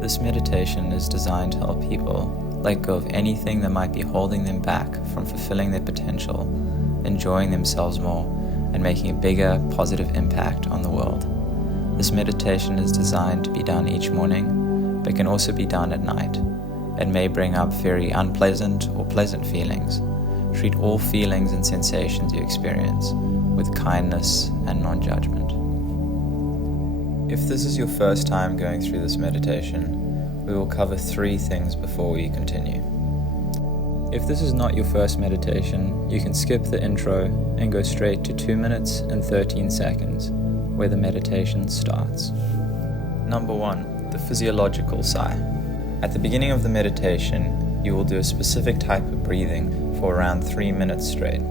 This meditation is designed to help people let go of anything that might be holding them back from fulfilling their potential, enjoying themselves more, and making a bigger, positive impact on the world. This meditation is designed to be done each morning, but can also be done at night. It may bring up very unpleasant or pleasant feelings. Treat all feelings and sensations you experience with kindness and non-judgment. If this is your first time going through this meditation, we will cover 3 things before we continue. If this is not your first meditation, you can skip the intro and go straight to 2 minutes and 13 seconds, where the meditation starts. Number 1, the physiological sigh. At the beginning of the meditation, you will do a specific type of breathing for around 3 minutes straight.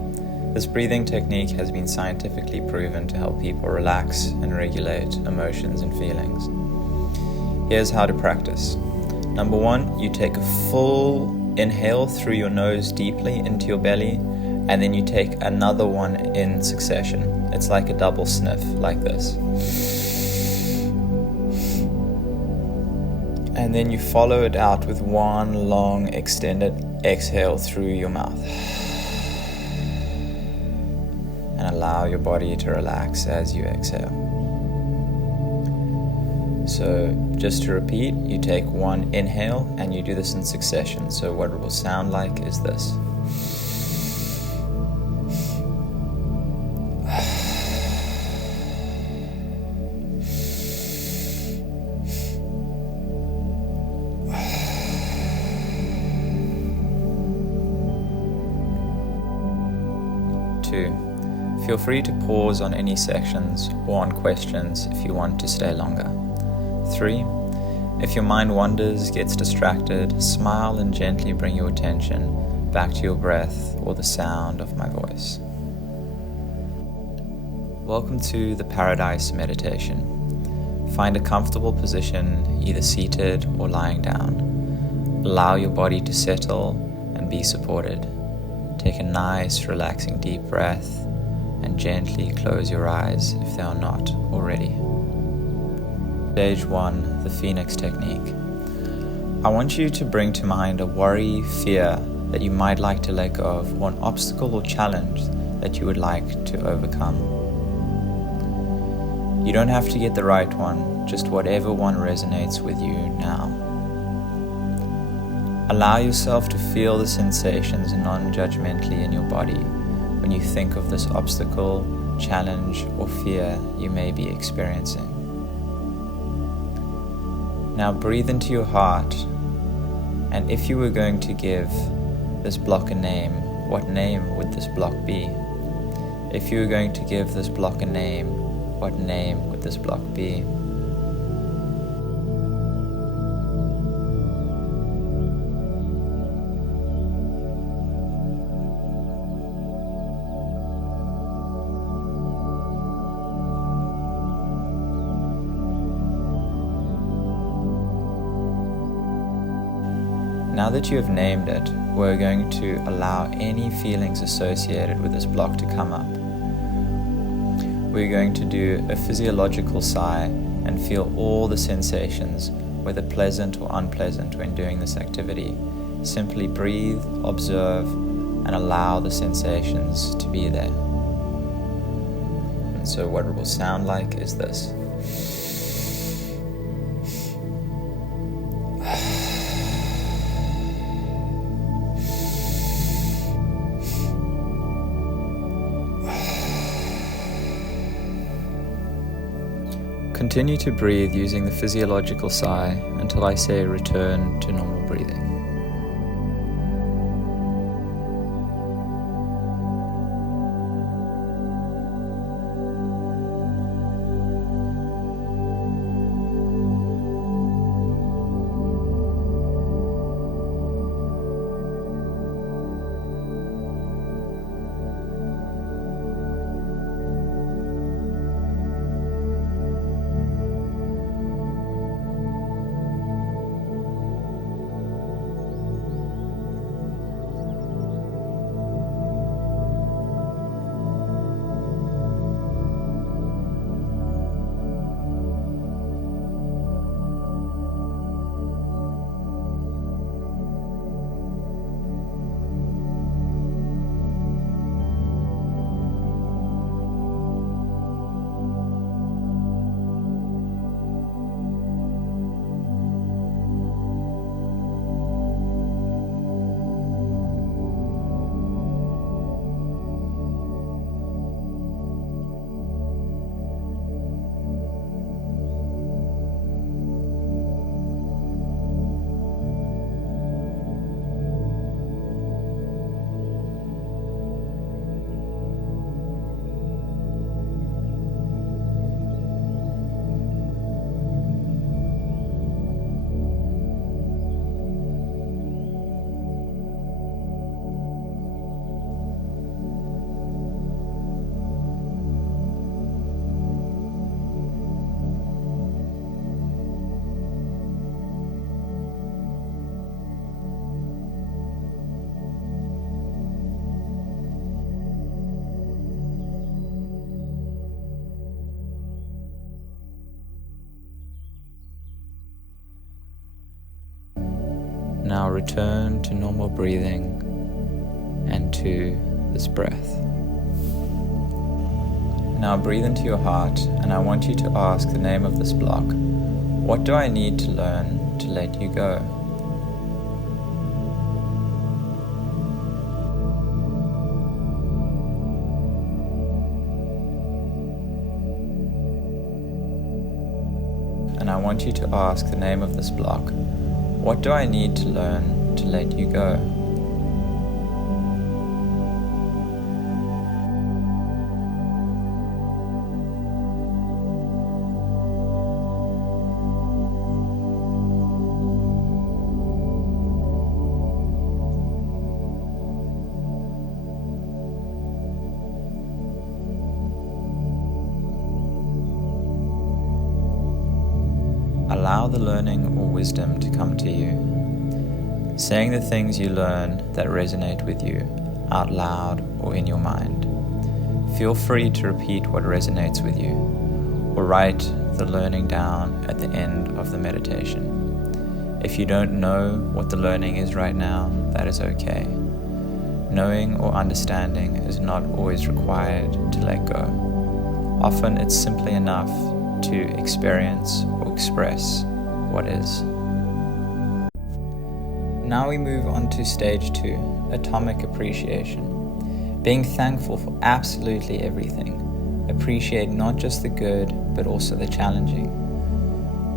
This breathing technique has been scientifically proven to help people relax and regulate emotions and feelings. Here's how to practice. Number 1, you take a full inhale through your nose deeply into your belly, and then you take another one in succession. It's like a double sniff, like this. And then you follow it out with one long extended exhale through your mouth. And allow your body to relax as you exhale. So just to repeat, you take one inhale and you do this in succession. So what it will sound like is this. Feel free to pause on any sections or on questions if you want to stay longer. 3. If your mind wanders, gets distracted, smile and gently bring your attention back to your breath or the sound of my voice. Welcome to the Paradise Meditation. Find a comfortable position, either seated or lying down. Allow your body to settle and be supported. Take a nice, relaxing, deep breath and gently close your eyes if they are not already. Stage 1, the Phoenix Technique. I want you to bring to mind a worry, fear that you might like to let go of, or an obstacle or challenge that you would like to overcome. You don't have to get the right one, just whatever one resonates with you now. Allow yourself to feel the sensations non-judgmentally in your body when you think of this obstacle, challenge, or fear you may be experiencing. Now breathe into your heart, and if you were going to give this block a name, what name would this block be? If you were going to give this block a name, what name would this block be? Now that you have named it, we're going to allow any feelings associated with this block to come up. We're going to do a physiological sigh and feel all the sensations, whether pleasant or unpleasant, when doing this activity. Simply breathe, observe, and allow the sensations to be there. And so what it will sound like is this. Continue to breathe using the physiological sigh until I say return to normal breathing. Now return to normal breathing and to this breath. Now breathe into your heart, and I want you to ask the name of this block. What do I need to learn to let you go? And I want you to ask the name of this block. What do I need to learn to let you go? Allow the learning or wisdom to come to you, saying the things you learn that resonate with you out loud or in your mind. Feel free to repeat what resonates with you, or write the learning down at the end of the meditation. If you don't know what the learning is right now, that is okay. Knowing or understanding is not always required to let go. Often it's simply enough to experience or express what is. Now we move on to stage 2, atomic appreciation. Being thankful for absolutely everything. Appreciate not just the good, but also the challenging.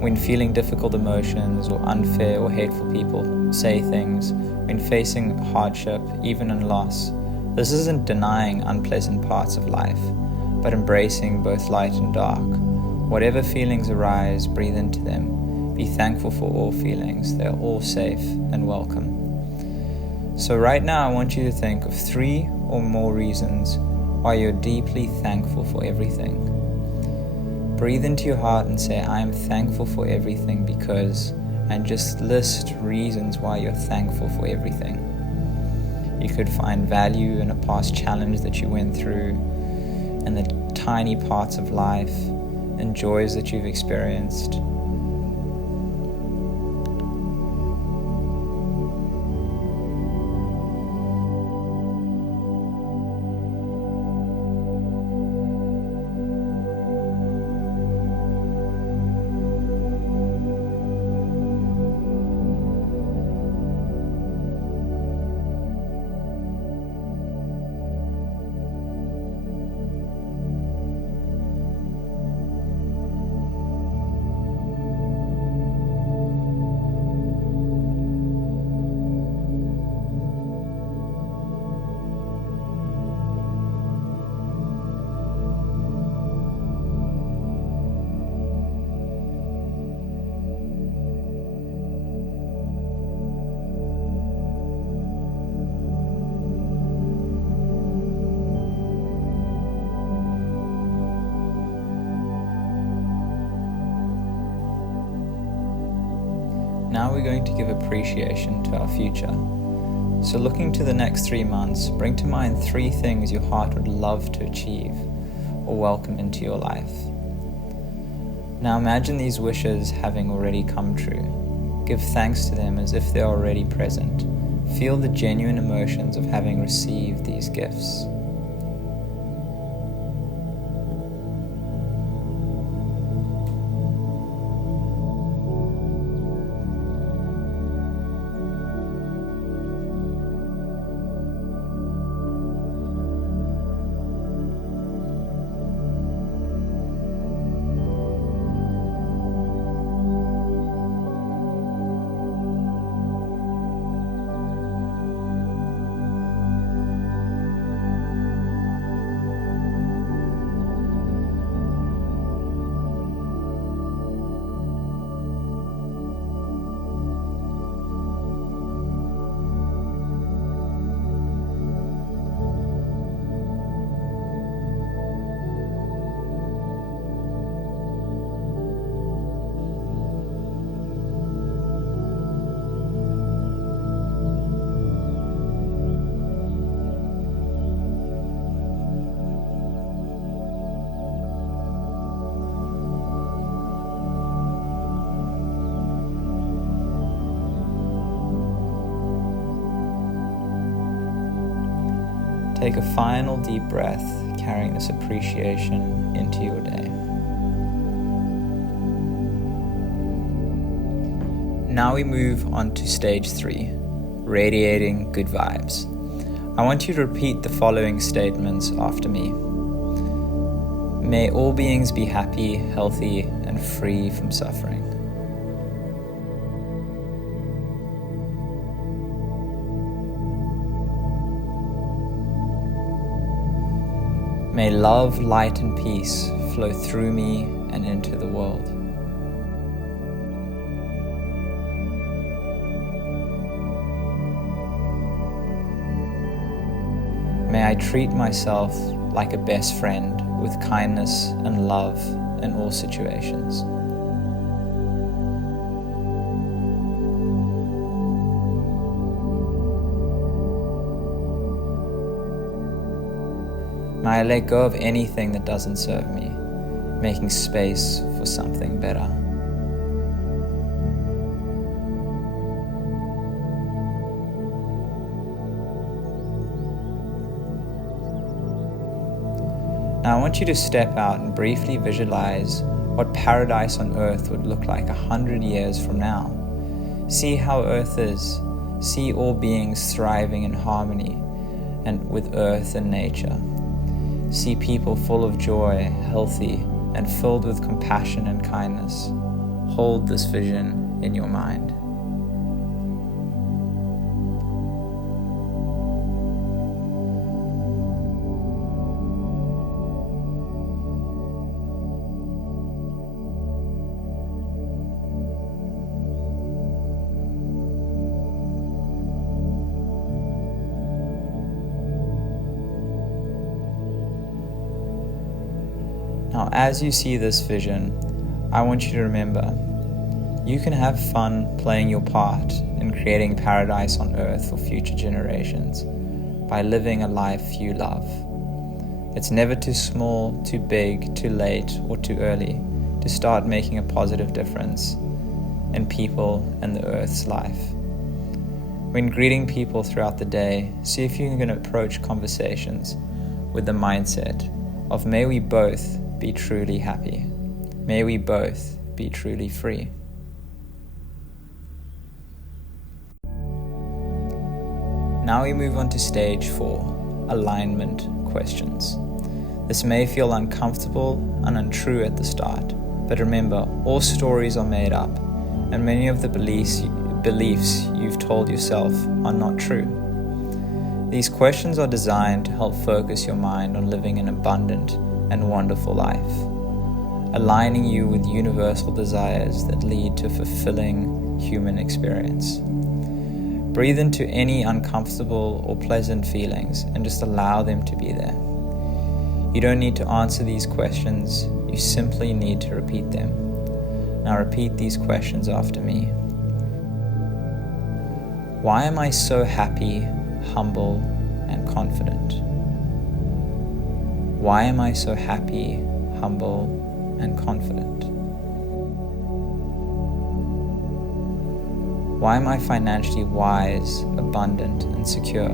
When feeling difficult emotions or unfair or hateful people say things, when facing hardship, even in loss, this isn't denying unpleasant parts of life, but embracing both light and dark. Whatever feelings arise, breathe into them. Be thankful for all feelings. They're all safe and welcome. So right now, I want you to think of 3 or more reasons why you're deeply thankful for everything. Breathe into your heart and say, I am thankful for everything because, and just list reasons why you're thankful for everything. You could find value in a past challenge that you went through, and the tiny parts of life and joys that you've experienced. Now we're going to give appreciation to our future. So looking to the next 3 months, bring to mind 3 things your heart would love to achieve or welcome into your life. Now imagine these wishes having already come true. Give thanks to them as if they're already present. Feel the genuine emotions of having received these gifts. Take a final deep breath, carrying this appreciation into your day. Now we move on to stage 3, radiating good vibes. I want you to repeat the following statements after me. May all beings be happy, healthy, and free from suffering. May love, light, and peace flow through me and into the world. May I treat myself like a best friend with kindness and love in all situations. May I let go of anything that doesn't serve me, making space for something better. Now I want you to step out and briefly visualize what paradise on earth would look like 100 years from now. See how earth is. See all beings thriving in harmony and with earth and nature. See people full of joy, healthy, and filled with compassion and kindness. Hold this vision in your mind. Now, as you see this vision, I want you to remember, you can have fun playing your part in creating paradise on earth for future generations by living a life you love. It's never too small, too big, too late, or too early to start making a positive difference in people and the earth's life. When greeting people throughout the day, see if you can approach conversations with the mindset of may we both be truly happy. May we both be truly free. Now we move on to stage 4, alignment questions. This may feel uncomfortable and untrue at the start, but remember, all stories are made up, and many of the beliefs you've told yourself are not true. These questions are designed to help focus your mind on living an abundant and wonderful life, aligning you with universal desires that lead to a fulfilling human experience. Breathe into any uncomfortable or pleasant feelings and just allow them to be there. You don't need to answer these questions, you simply need to repeat them. Now repeat these questions after me. Why am I so happy, humble, and confident? Why am I so happy, humble, and confident? Why am I financially wise, abundant, and secure?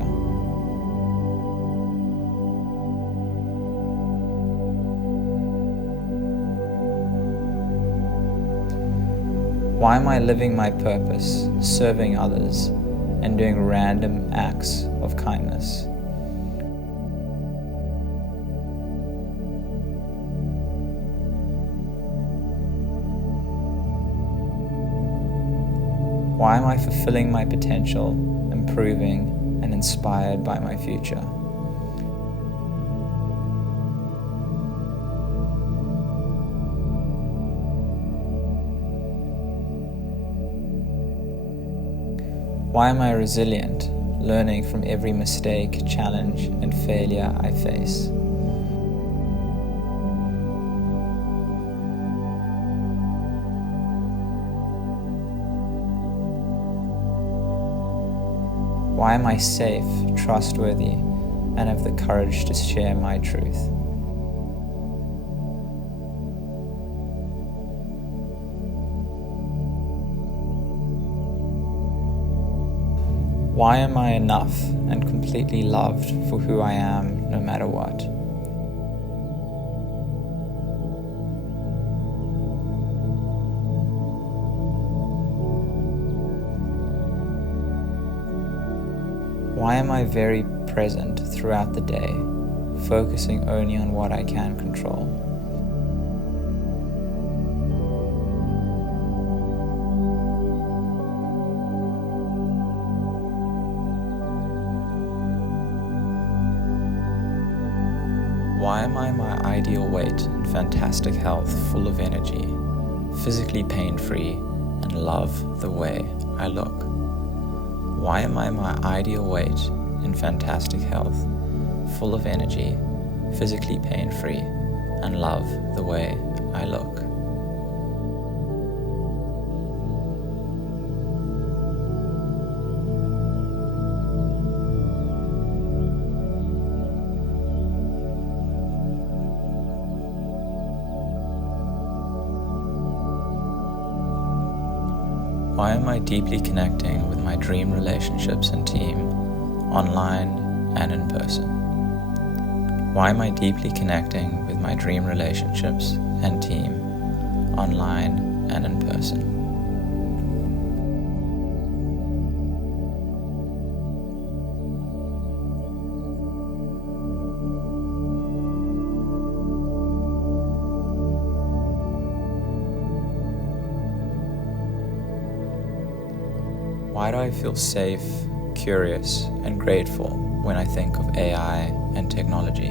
Why am I living my purpose, serving others, and doing random acts of kindness? Why am I fulfilling my potential, improving, and inspired by my future? Why am I resilient, learning from every mistake, challenge, and failure I face? Why am I safe, trustworthy, and have the courage to share my truth? Why am I enough and completely loved for who I am no matter what? Why am I very present throughout the day, focusing only on what I can control? Why am I my ideal weight in fantastic health, full of energy, physically pain-free, and love the way I look? Why am I my ideal weight in fantastic health, full of energy, physically pain-free, and love the way I look? Why am I deeply connecting with my dream relationships and team, online and in person? Why am I deeply connecting with my dream relationships and team, online and in person? Why do I feel safe, curious, and grateful when I think of AI and technology?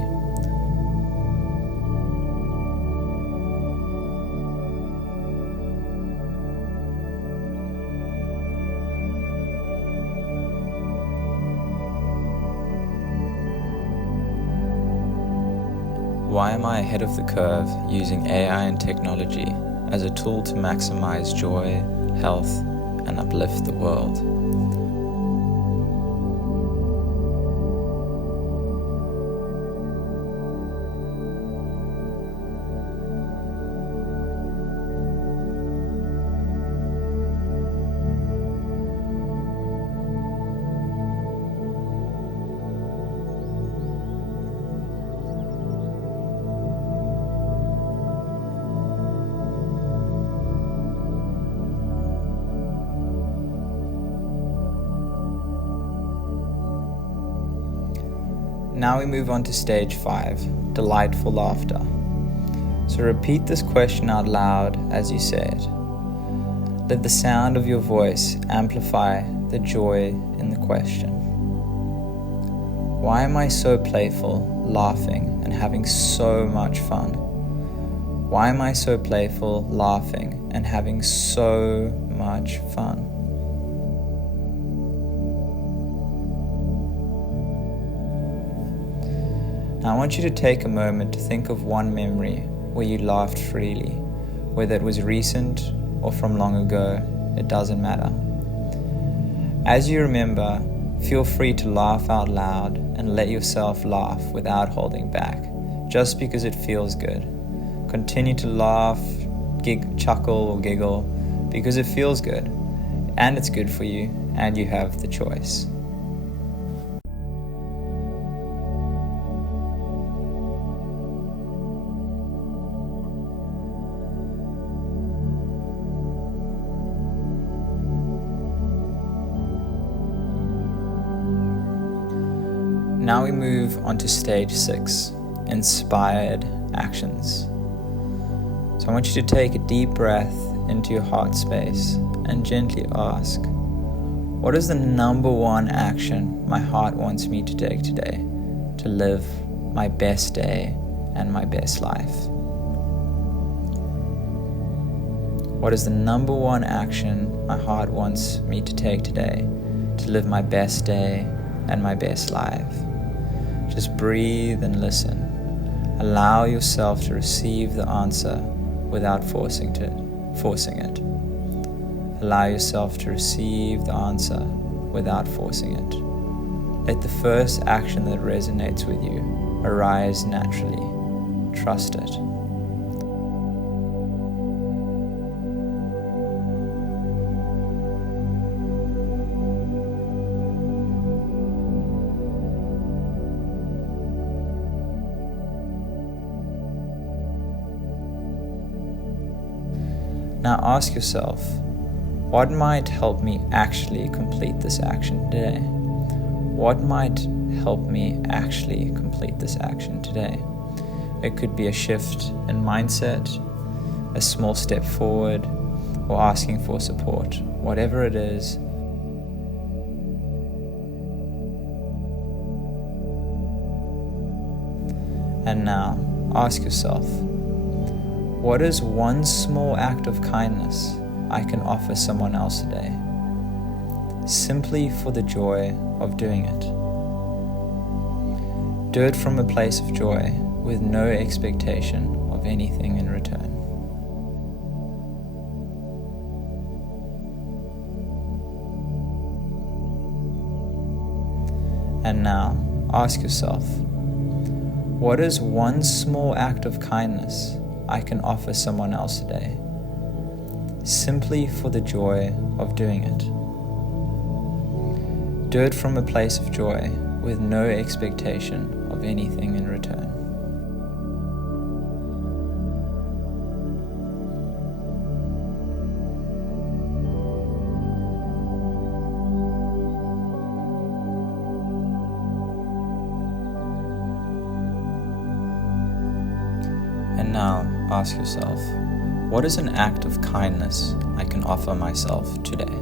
Why am I ahead of the curve using AI and technology as a tool to maximize joy, health, and uplift the world? Now we move on to stage 5, delightful laughter. So repeat this question out loud as you say it. Let the sound of your voice amplify the joy in the question. Why am I so playful, laughing, and having so much fun? Why am I so playful, laughing, and having so much fun? Now I want you to take a moment to think of one memory where you laughed freely, whether it was recent or from long ago, it doesn't matter. As you remember, feel free to laugh out loud and let yourself laugh without holding back, just because it feels good. Continue to laugh, chuckle or giggle because it feels good and it's good for you and you have the choice. Now we move on to stage 6, inspired actions. So I want you to take a deep breath into your heart space and gently ask, what is the number one action my heart wants me to take today to live my best day and my best life? What is the number one action my heart wants me to take today to live my best day and my best life? Just breathe and listen. Allow yourself to receive the answer without forcing it. Allow yourself to receive the answer without forcing it. Let the first action that resonates with you arise naturally. Trust it. Now ask yourself, what might help me actually complete this action today? What might help me actually complete this action today? It could be a shift in mindset, a small step forward, or asking for support. Whatever it is, and now ask yourself, what is one small act of kindness I can offer someone else today, simply for the joy of doing it? Do it from a place of joy, with no expectation of anything in return. And now, ask yourself, what is one small act of kindness I can offer someone else today, simply for the joy of doing it? Do it from a place of joy, with no expectation of anything in return. And now ask yourself, what is an act of kindness I can offer myself today?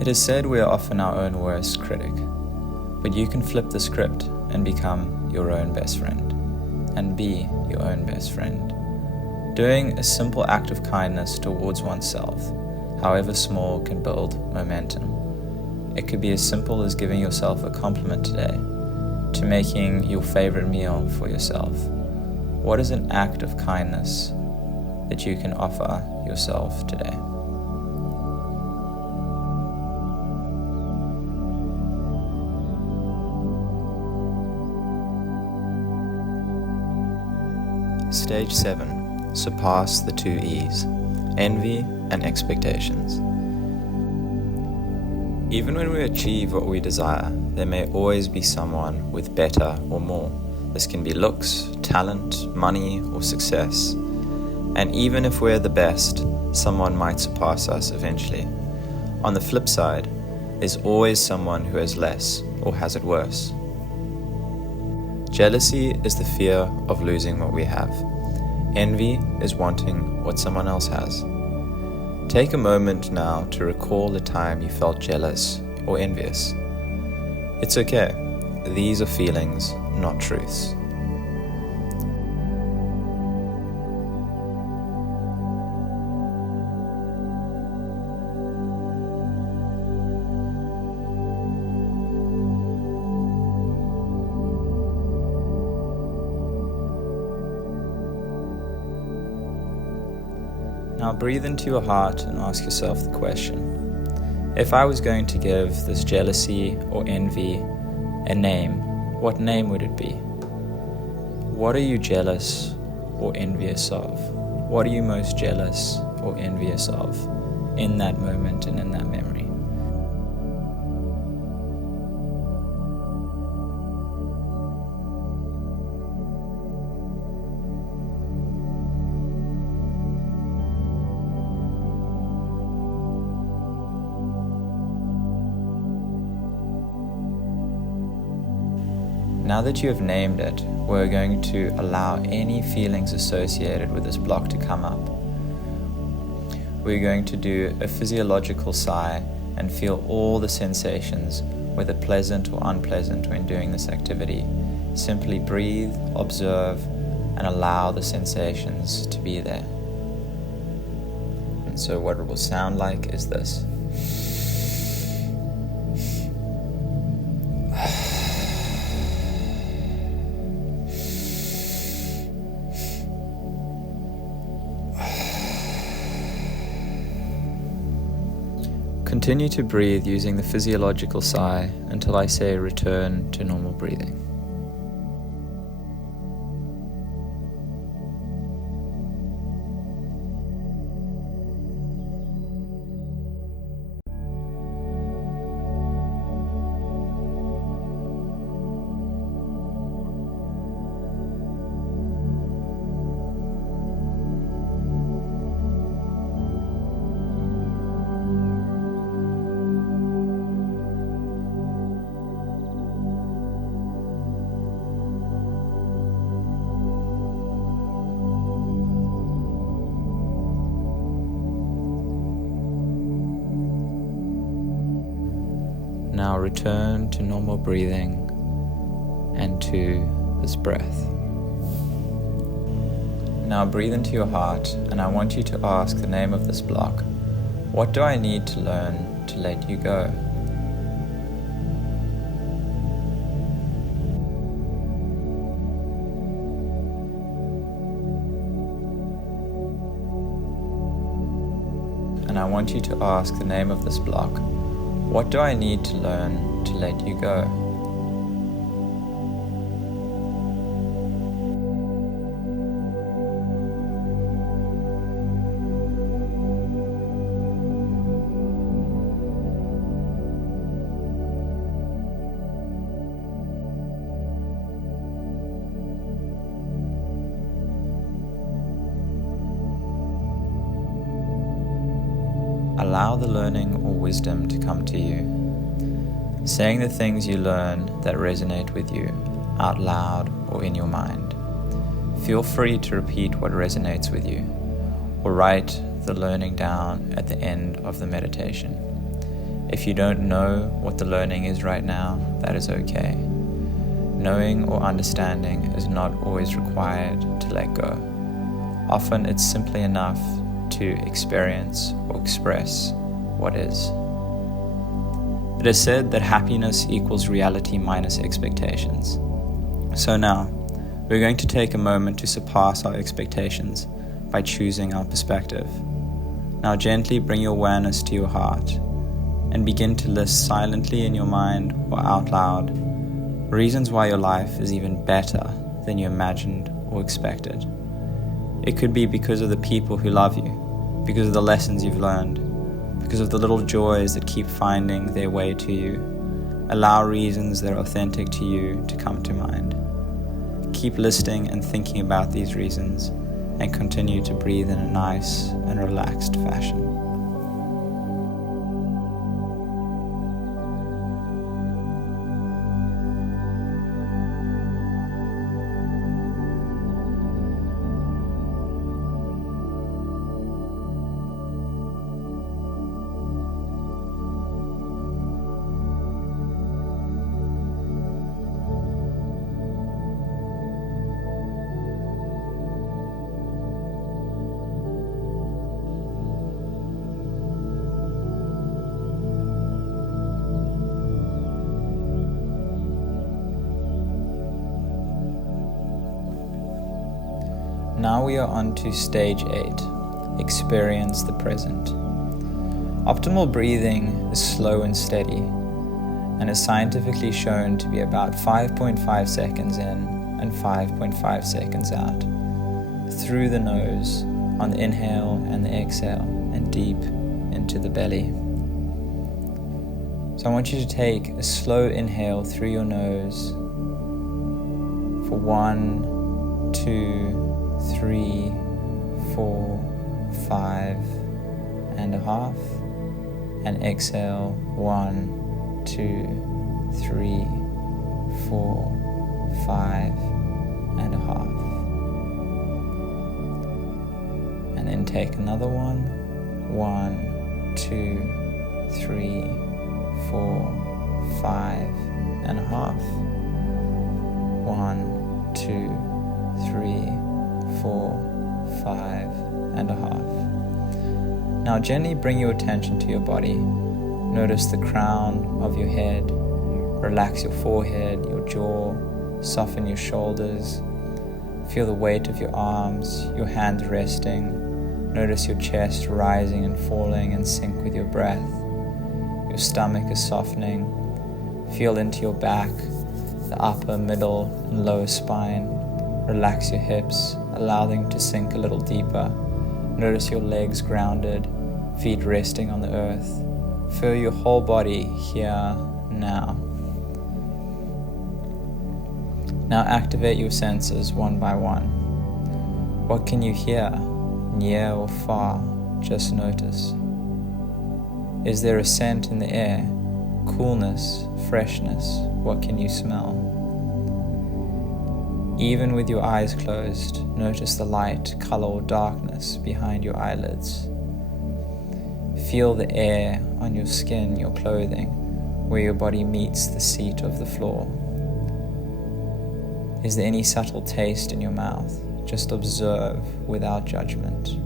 It is said we are often our own worst critic, but you can flip the script and become your own best friend, and be your own best friend. Doing a simple act of kindness towards oneself, however small, can build momentum. It could be as simple as giving yourself a compliment today, to making your favorite meal for yourself. What is an act of kindness that you can offer yourself today? Stage 7. Surpass the 2 E's, envy and expectations. Even when we achieve what we desire, there may always be someone with better or more. This can be looks, talent, money, or success. And even if we're the best, someone might surpass us eventually. On the flip side, there's always someone who has less or has it worse. Jealousy is the fear of losing what we have. Envy is wanting what someone else has. Take a moment now to recall the time you felt jealous or envious. It's okay. These are feelings, not truths. Now breathe into your heart and ask yourself the question, if I was going to give this jealousy or envy a name, what name would it be? What are you jealous or envious of? What are you most jealous or envious of in that moment and in that memory? Now that you have named it, we're going to allow any feelings associated with this block to come up. We're going to do a physiological sigh and feel all the sensations, whether pleasant or unpleasant, when doing this activity. Simply breathe, observe, and allow the sensations to be there. And so what it will sound like is this. Continue to breathe using the physiological sigh until I say return to normal breathing. Now return to normal breathing and to this breath. Now breathe into your heart, and I want you to ask the name of this block. What do I need to learn to let you go? And I want you to ask the name of this block. What do I need to learn to let you go? Allow the learning or wisdom to come to you, saying the things you learn that resonate with you out loud or in your mind. Feel free to repeat what resonates with you, or write the learning down at the end of the meditation. If you don't know what the learning is right now, that is okay. Knowing or understanding is not always required to let go. Often it's simply enough to experience or express what is. It is said that happiness equals reality minus expectations. So now, we're going to take a moment to surpass our expectations by choosing our perspective. Now gently bring your awareness to your heart and begin to list silently in your mind or out loud reasons why your life is even better than you imagined or expected. It could be because of the people who love you, because of the lessons you've learned, because of the little joys that keep finding their way to you. Allow reasons that are authentic to you to come to mind. Keep listing and thinking about these reasons and continue to breathe in a nice and relaxed fashion. Now we are on to stage 8, experience the present. Optimal breathing is slow and steady, and is scientifically shown to be about 5.5 seconds in and 5.5 seconds out, through the nose on the inhale and the exhale, and deep into the belly. So I want you to take a slow inhale through your nose for 1, 2, 3, 4, 5 and a half, and exhale 1, 2, 3, 4, 5 and a half, and then take another one, 1, 2, 3, 4, 5 and a half, 1, 2, 3, 4, 5 and a half. Now gently bring your attention to your body. Notice the crown of your head. Relax your forehead, your jaw, soften your shoulders. Feel the weight of your arms, your hands resting. Notice your chest rising and falling in sync with your breath. Your stomach is softening. Feel into your back, the upper, middle, and lower spine. Relax your hips, allow them to sink a little deeper. Notice your legs grounded, feet resting on the earth. Feel your whole body here, now. Now activate your senses one by one. What can you hear, near or far? Just notice. Is there a scent in the air? Coolness, freshness? What can you smell? Even with your eyes closed, notice the light, color, or darkness behind your eyelids. Feel the air on your skin, your clothing. where your body meets the seat of the floor. Is there any subtle taste in your mouth? Just observe without judgment.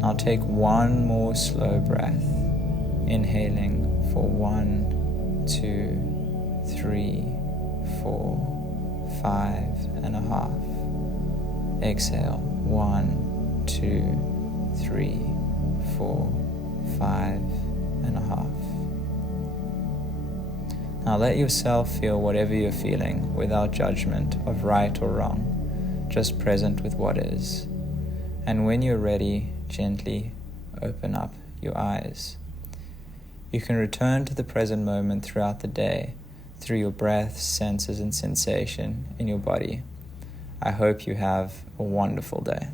Now take one more slow breath, inhaling for 1, 2, 3, 4, 5.5. Exhale, 1, 2, 3, 4, 5.5. Now let yourself feel whatever you're feeling without judgment of right or wrong, just present with what is. And when you're ready, gently open up your eyes. You can return to the present moment throughout the day through your breath, senses, and sensation in your body. I hope you have a wonderful day.